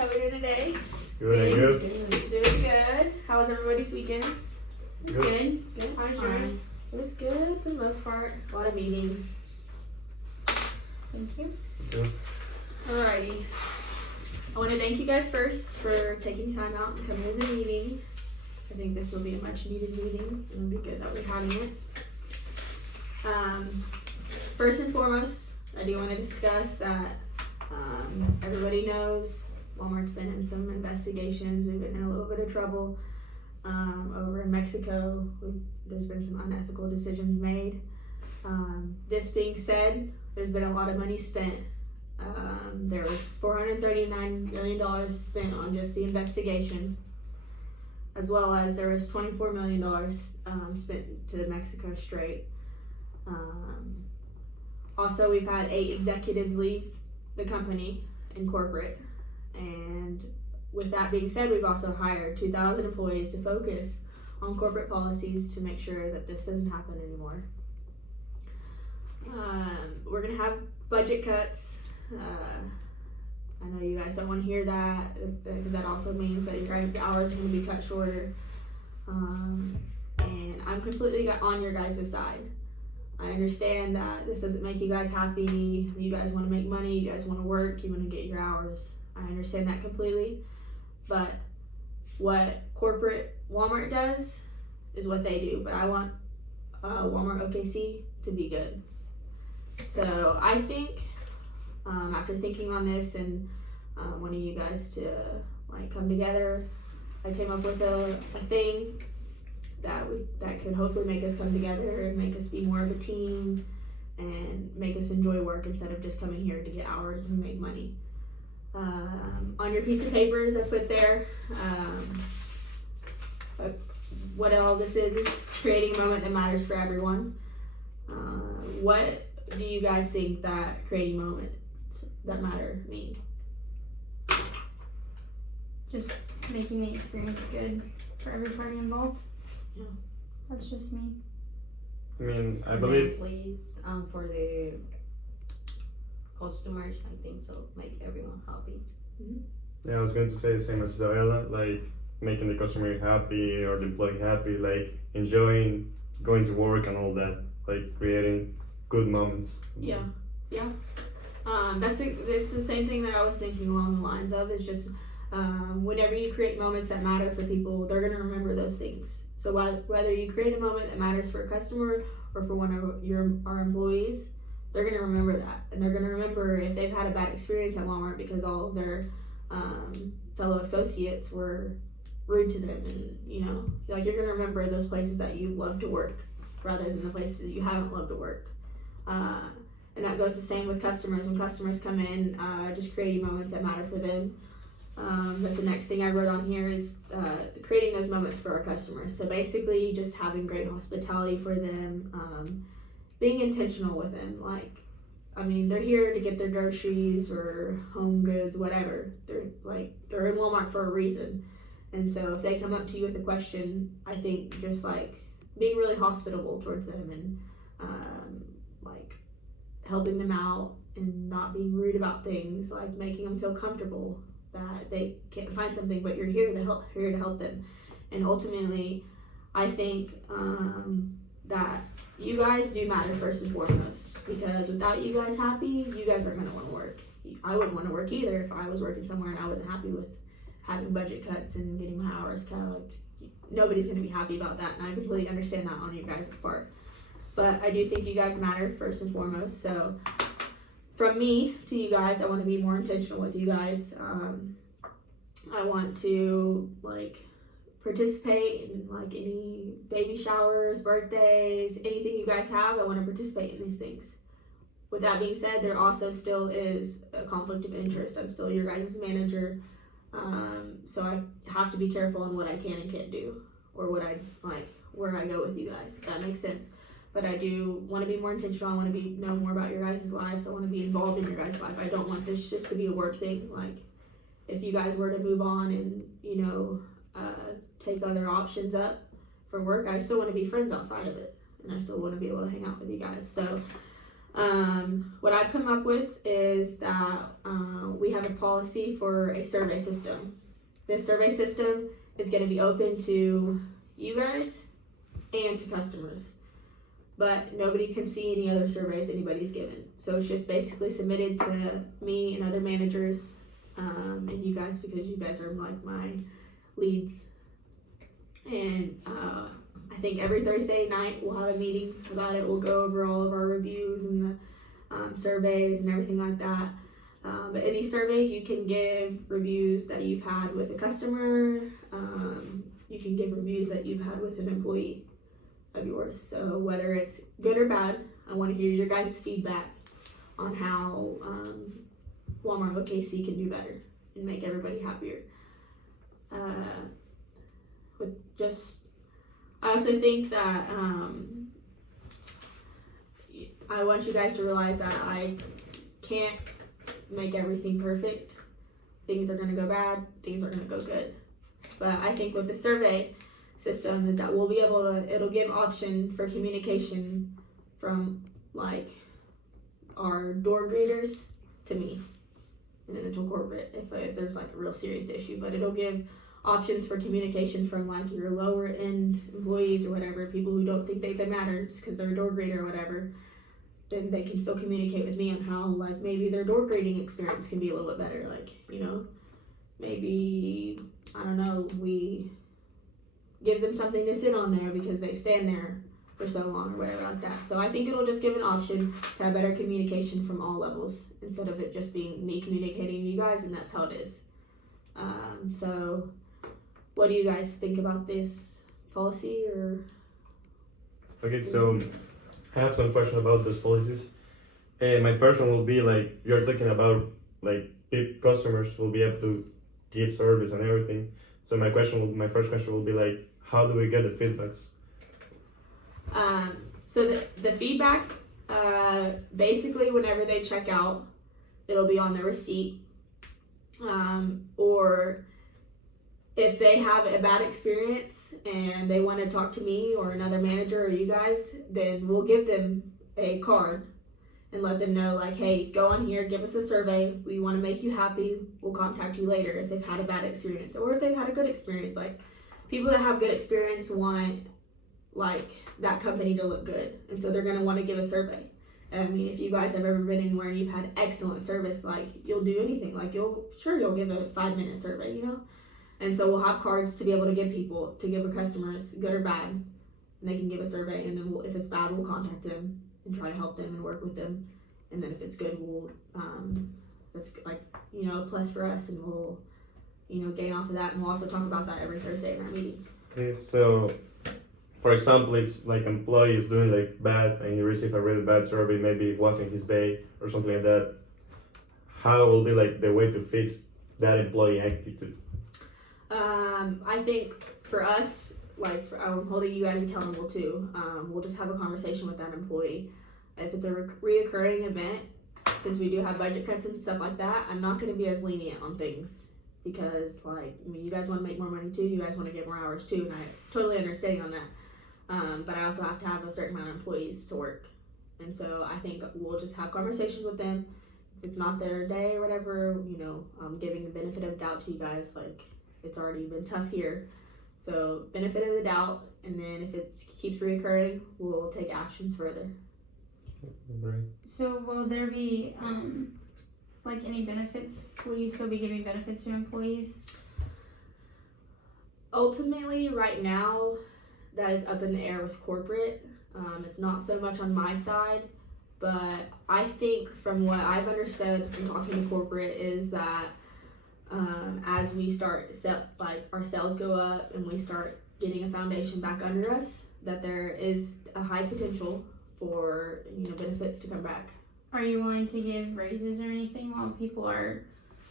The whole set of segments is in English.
How are we doing today? Good, good. Doing good. How was everybody's weekends? It was good. Good. How was yours? It was good for the most part. A lot of meetings. Thank you. Good. Alrighty. I want to thank you guys first for taking time out and coming to the meeting. I think this will be a much needed meeting. It'll be good that we're having it. First and foremost, I do want to discuss that everybody knows Walmart's been in some investigations. We've been in a little bit of trouble over in Mexico. There's been some unethical decisions made. This being said, there's been a lot of money spent. There was $439 million spent on just the investigation, as well as there was $24 million spent to Mexico Strait. Also, we've had 8 executives leave the company in corporate, and with that being said, we've also hired 2,000 employees to focus on corporate policies to make sure that this doesn't happen anymore. We're gonna have budget cuts. I know you guys don't want to hear that, because that also means that your guys' hours are going to be cut shorter. And I'm completely on your guys' side. I understand that this doesn't make you guys happy. You guys want to make money, you guys want to work, you want to get your hours. I understand that completely. But what corporate Walmart does is what they do. But I want Walmart OKC to be good. So I think, after thinking on this and wanting you guys to come together, I came up with a thing that could hopefully make us come together and make us be more of a team and make us enjoy work instead of just coming here to get hours and make money. On your piece of papers I put there, what all this is creating a moment that matters for everyone. What do you guys think that creating moments that matter mean? Just making the experience good for every party involved. Yeah. That's just me. I mean, I For believe. the employees, for the customers, I think so. Make everyone happy. Yeah, I was going to say the same as Isabella, like making the customer happy or the employee happy, like enjoying going to work and all that, like creating good moments. Yeah. It's the same thing that I was thinking along the lines of, is just whenever you create moments that matter for people, they're going to remember those things. So whether you create a moment that matters for a customer or for one of our employees, they're going to remember that. And they're going to remember if they've had a bad experience at Walmart because all of their fellow associates were rude to them. And, you're going to remember those places that you love to work rather than the places that you haven't loved to work. And that goes the same with customers. When customers come in, just creating moments that matter for them. That's the next thing I wrote on here, is creating those moments for our customers. So basically just having great hospitality for them, being intentional with them. They're here to get their groceries or home goods, whatever. They're in Walmart for a reason. And so if they come up to you with a question, I think just being really hospitable towards them and helping them out and not being rude about things, making them feel comfortable that they can't find something, but you're here to help them. And ultimately, I think that you guys do matter first and foremost, because without you guys happy, you guys aren't going to want to work. I wouldn't want to work either if I was working somewhere and I wasn't happy with having budget cuts and getting my hours cut. Nobody's going to be happy about that, and I completely understand that on your guys' part. But I do think you guys matter first and foremost. So from me to you guys, I want to be more intentional with you guys. I want to participate in any baby showers, birthdays, anything you guys have. I want to participate in these things. With that being said, there also still is a conflict of interest. I'm still your guys' manager, so I have to be careful in what I can and can't do, or where I go with you guys, if that makes sense. But I do want to be more intentional. I want to know more about your guys' lives. I want to be involved in your guys' life. I don't want this just to be a work thing. If you guys were to move on and, take other options up for work, I still want to be friends outside of it. And I still want to be able to hang out with you guys. So What I've come up with is that we have a policy for a survey system. This survey system is going to be open to you guys and to customers, but nobody can see any other surveys anybody's given. So it's just basically submitted to me and other managers, and you guys, because you guys are like my leads. And I think every Thursday night we'll have a meeting about it. We'll go over all of our reviews and the surveys and everything like that. But in these surveys, you can give reviews that you've had with a customer. You can give reviews that you've had with an employee of yours. So whether it's good or bad, I want to hear your guys' feedback on how Walmart OKC can do better and make everybody happier. I also think that I want you guys to realize that I can't make everything perfect. Things are going to go bad, things are going to go good. But I think with the survey system is that we'll be able to, it'll give option for communication from like our door greeters to me and then into corporate if there's like a real serious issue. But it'll give options for communication from like your lower end employees or whatever, people who don't think they matter just because they're a door greeter or whatever. Then they can still communicate with me on how like maybe their door grading experience can be a little bit better. Like, you know, maybe, I don't know, we give them something to sit on there because they stand there for so long or whatever like that. So I think it'll just give an option to have better communication from all levels instead of it just being me communicating to you guys, and that's how it is. So what do you guys think about this policy? Or Okay, so I have some question about those policies. My first one will be like, you're talking about like if customers will be able to give service and everything. So my first question will be like, how do we get the feedbacks? So the feedback, basically whenever they check out, it'll be on the receipt. Or if they have a bad experience and they want to talk to me or another manager or you guys, then we'll give them a card and let them know like, hey, go on here, give us a survey. We want to make you happy. We'll contact you later if they've had a bad experience or if they've had a good experience. Like, people that have good experience want like that company to look good, and so they're going to want to give a survey. I mean, if you guys have ever been anywhere and you've had excellent service, like you'll do anything. Like you'll give a 5-minute survey, you know? And so we'll have cards to be able to give people, to give our customers, good or bad, and they can give a survey. And then if it's bad, we'll contact them and try to help them and work with them. And then if it's good, we'll, that's like, you know, a plus for us, and we'll, you know, gain off of that. And we'll also talk about that every Thursday in our meeting. Okay, so for example, if like employee is doing like bad and you receive a really bad survey, maybe it wasn't his day or something like that, how will be like the way to fix that employee attitude? I think for us, like I'm holding you guys accountable too. We'll just have a conversation with that employee. If it's a reoccurring event, since we do have budget cuts and stuff like that, I'm not going to be as lenient on things because, like, I mean, you guys want to make more money too. You guys want to get more hours too, and I totally understand on that. But I also have to have a certain amount of employees to work, and so I think we'll just have conversations with them. If it's not their day or whatever, you know, I'm giving the benefit of doubt to you guys. Like, it's already been tough here, so benefit of the doubt, and then if it keeps reoccurring, we'll take actions further. Right. So will there be like any benefits? Will you still be giving benefits to employees? Ultimately, right now, that is up in the air with corporate. It's not so much on my side, but I think from what I've understood from talking to corporate is that as we start our sales go up and we start getting a foundation back under us, that there is a high potential for, you know, benefits to come back. Are you willing to give raises or anything while people are,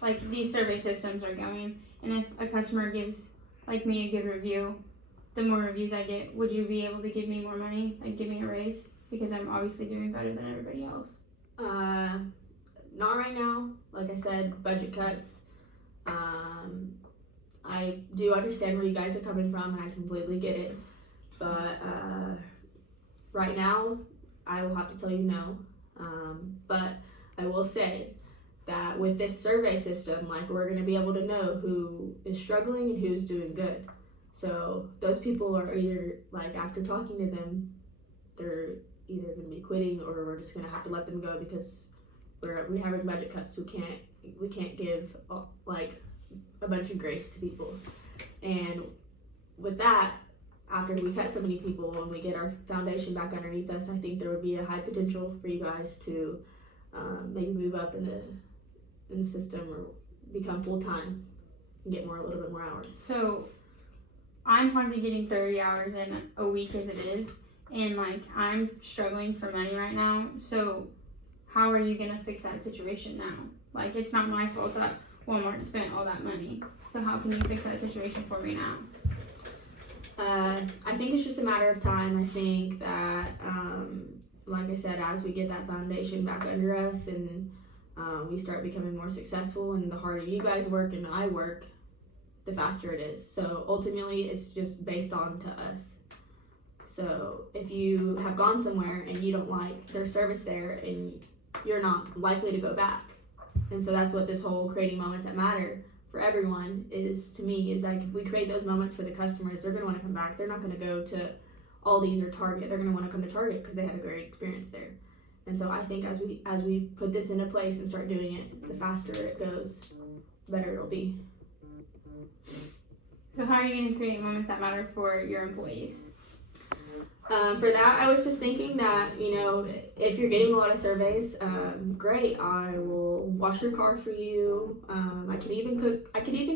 like, these survey systems are going, and if a customer gives, like me, a good review, the more reviews I get, would you be able to give me more money, like give me a raise? Because I'm obviously doing better than everybody else. Not right now. Like I said, budget cuts. I do understand where you guys are coming from, and I completely get it. But right now, I will have to tell you no. But I will say that with this survey system, like, we're going to be able to know who is struggling and who's doing good. So those people are either, like, after talking to them, they're either going to be quitting, or we're just going to have to let them go because we having budget cuts. We can't give like a bunch of grace to people. And with that, after we cut so many people and we get our foundation back underneath us, I think there would be a high potential for you guys to maybe move up in the system or become full time and get a little bit more hours. So I'm hardly getting 30 hours in a week as it is, and like I'm struggling for money right now. So how are you gonna fix that situation now? Like, it's not my fault that Walmart spent all that money. So how can you fix that situation for me now? I think it's just a matter of time. I think that, like I said, as we get that foundation back under us and we start becoming more successful, and the harder you guys work and I work, the faster it is. So ultimately, it's just based on to us. So if you have gone somewhere and you don't like their service there, and you're not likely to go back. And so that's what this whole creating moments that matter for everyone is, to me, is like, if we create those moments for the customers, they're going to want to come back. They're not going to go to Aldi's or Target. They're going to want to come to Target because they had a great experience there. And so I think as we put this into place and start doing it, the faster it goes, the better it'll be. So how are you going to create moments that matter for your employees? For that, I was just thinking that, if you're getting a lot of surveys, great. I will wash your car for you. I could even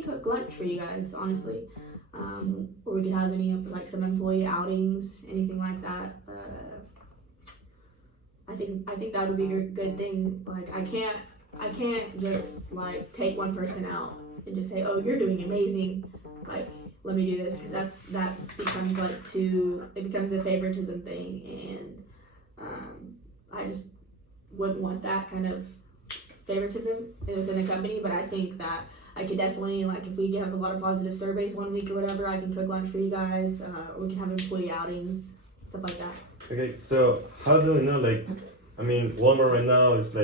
cook lunch for you guys, honestly. Or we could have some employee outings, anything like that. I think that would be a good thing. Like, I can't just like take one person out and just say, oh, you're doing amazing. Like, let me do this, because that becomes it becomes a favoritism thing, and I just wouldn't want that kind of favoritism within the company. But I think that I could definitely, like, if we have a lot of positive surveys one week or whatever, I can cook lunch for you guys, or we can have employee outings, stuff like that. Okay, so how do we know, Walmart right now is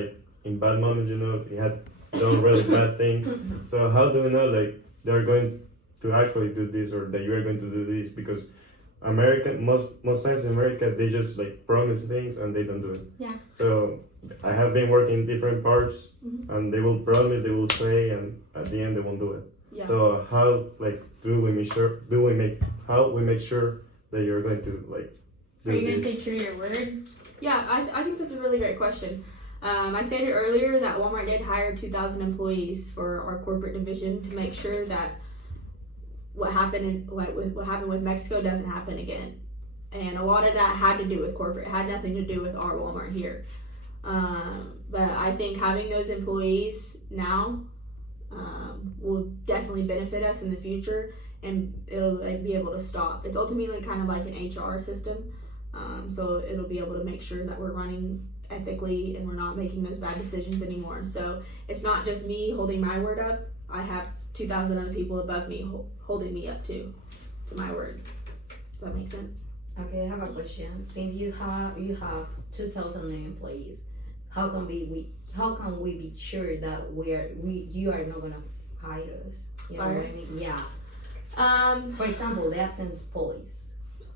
in bad moments, it had done really bad things. So how do we know they're going to actually do this, or that you are going to do this? Because most times in America, they just promise things and they don't do it. Yeah. So I have been working in different parts, and they will promise, they will say, and at the end they won't do it. Yeah. So how how we make sure that you're going to do Are you going to this? say true to your word? Yeah, I think that's a really great question. I stated earlier that Walmart did hire 2,000 employees for our corporate division to make sure that what happened with Mexico doesn't happen again. And a lot of that had to do with corporate. It had nothing to do with our Walmart here. But I think having those employees now will definitely benefit us in the future, and it'll be able to stop. It's ultimately kind of like an HR system. So it'll be able to make sure that we're running ethically and we're not making those bad decisions anymore. So it's not just me holding my word up. I have 2,000 other people above me holding me up to my word. Does that make sense? Okay, I have a question. Since you have 2,000 employees, how can we be sure that you are not gonna hire us? You know what I mean? Yeah. For example, the absence policy.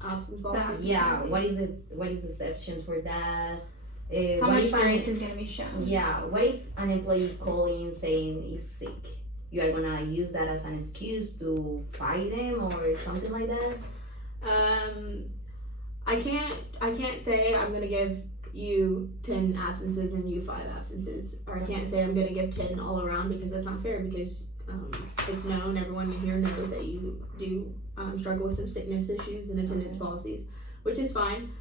Absence policy. Yeah. What is the exception for that? How much grace is going to be shown? Yeah. What if an employee call in saying he's sick? You are gonna use that as an excuse to fire them or something like that? I can't say I'm gonna give you 10 absences and you 5 absences, or I can't say I'm gonna give 10 all around, because that's not fair. Because it's known, everyone here knows that you do struggle with some sickness issues and attendance policies, which is fine.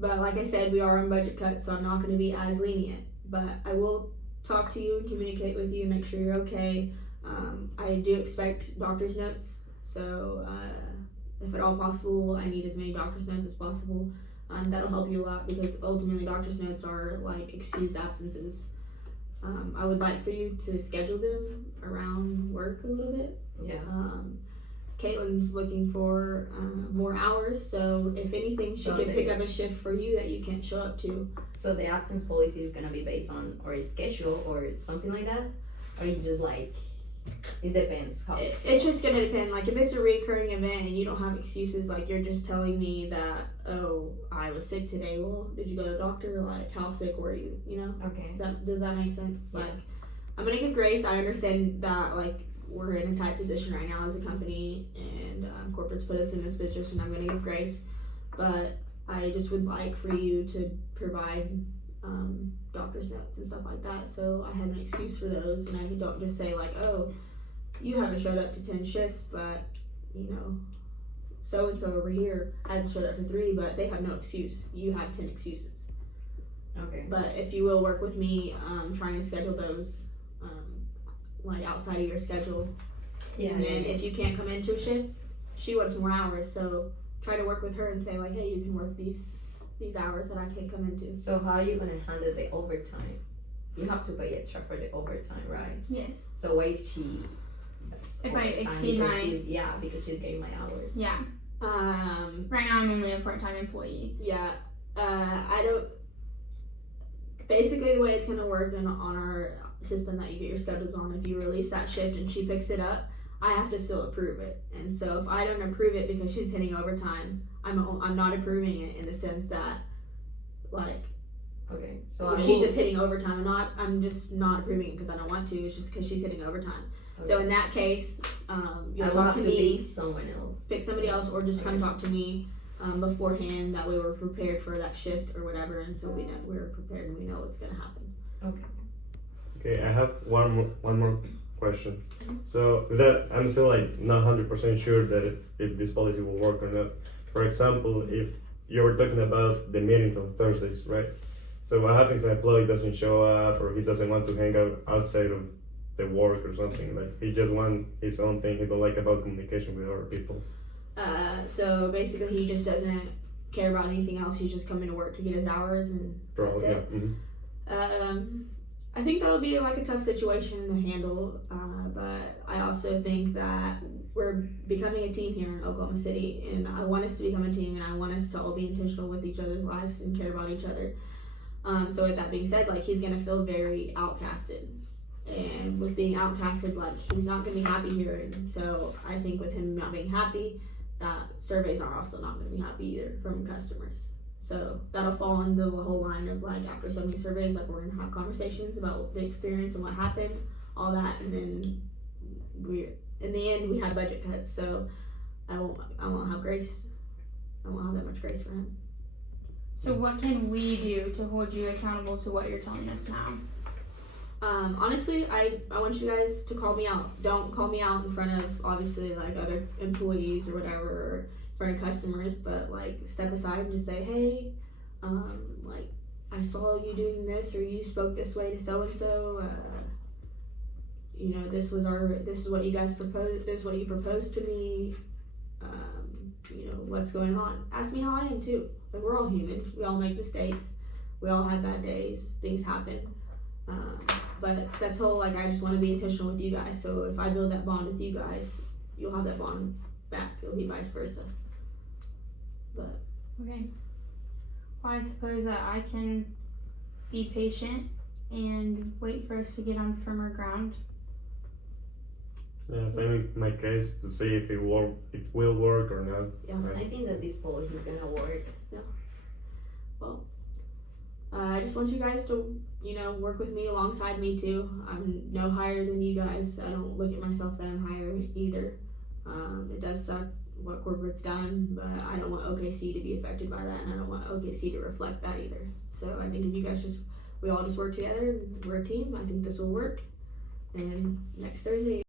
But like I said, we are on budget cuts, so I'm not going to be as lenient. But I will talk to you and communicate with you, make sure you're okay. I do expect doctor's notes, so if at all possible, I need as many doctor's notes as possible. That'll help you a lot, because ultimately doctor's notes are excused absences. I would like for you to schedule them around work a little bit. Yeah. Caitlin's looking for more hours, so if anything, she So can they- pick up a shift for you that you can't show up to. So the absence policy is gonna be based on or a schedule or something like that, or you just like it depends how. It's just gonna depend. Like if it's a recurring event and you don't have excuses, like you're just telling me that, oh, I was sick today. Well, did you go to the doctor? Like how sick were you? You know? Okay. Does that make sense? Yeah. Like I'm gonna give grace. I understand that like we're in a tight position right now as a company, and corporate's put us in this position. I'm gonna give grace, but I just would like for you to provide doctor's notes and stuff like that, so I have an excuse for those, and I don't just say like, oh, you haven't showed up to 10 shifts, but you know, so and so over here hasn't showed up to 3, but they have no excuse. You have 10 excuses. Okay. But if you will work with me, trying to schedule those, like outside of your schedule. Yeah. And then if you can't come into a shift, she wants more hours. So try to work with her and say like, hey, you can work these hours that I can't come into. So how are you gonna handle the overtime? You have to pay extra for the overtime, right? Yes. So what if she? If I overtime exceed because my- because she's getting my hours. Yeah. Right now I'm only a part-time employee. Yeah. I don't. Basically, the way it's gonna work on our system that you get your schedules on, if you release that shift and she picks it up, I have to still approve it. And so if I don't approve it because she's hitting overtime, I'm not approving it in the sense that, like, Okay. So well, I she's will- just hitting overtime. I'm just not approving it because I don't want to. It's just because she's hitting overtime. So okay. in that case, you'll I will talk have to to me, pick someone else. pick somebody else, or just come Okay. talk to me beforehand. That way we're prepared for that shift or whatever, and so we know we're prepared and we know what's gonna happen. Okay, I have one more question. So with that, I'm still like not 100% sure that if this policy will work or not. For example, if you were talking about the meeting on Thursdays, right? So what happens if an employee doesn't show up or he doesn't want to hang out outside of the work or something? Like he just wants his own thing. He don't like about communication with other people. So basically, he just doesn't care about anything else. He's just coming to work to get his hours, and Probably, that's it. yeah. I think that'll be like a tough situation to handle, but I also think that we're becoming a team here in Oklahoma City, and I want us to become a team, and I want us to all be intentional with each other's lives and care about each other. So with that being said, like he's gonna feel very outcasted, and with being outcasted, like he's not gonna be happy here, and so I think with him not being happy, that surveys are also not gonna be happy either from customers. So that'll fall into the whole line of like after so many surveys, like we're gonna have conversations about the experience and what happened, all that, and then in the end we had budget cuts. So I won't have grace. I won't have that much grace for him. So what can we do to hold you accountable to what you're telling us now? Honestly, I want you guys to call me out. Don't call me out in front of obviously like other employees or whatever, or in front of customers, but like step aside and just say, hey, like I saw you doing this, or you spoke this way to so and so. You know, this is what you guys proposed. This is what you proposed to me. You know, what's going on? Ask me how I am too. Like we're all human. We all make mistakes. We all have bad days. Things happen. But that's whole, like, I just want to be intentional with you guys. So if I build that bond with you guys, you'll have that bond back. It'll be vice versa. But Okay. Well, I suppose that I can be patient and wait for us to get on firmer ground. Yeah, same in my case to see if it will work or not. Yeah. Right. I think that this policy is gonna work. I just want you guys to, you know, work with me alongside me too. I'm no higher than you guys. I don't look at myself that I'm higher either. It does suck what corporate's done, but I don't want OKC to be affected by that, and I don't want OKC to reflect that either. So I think if you guys we all just work together, and we're a team, I think this will work. And next Thursday,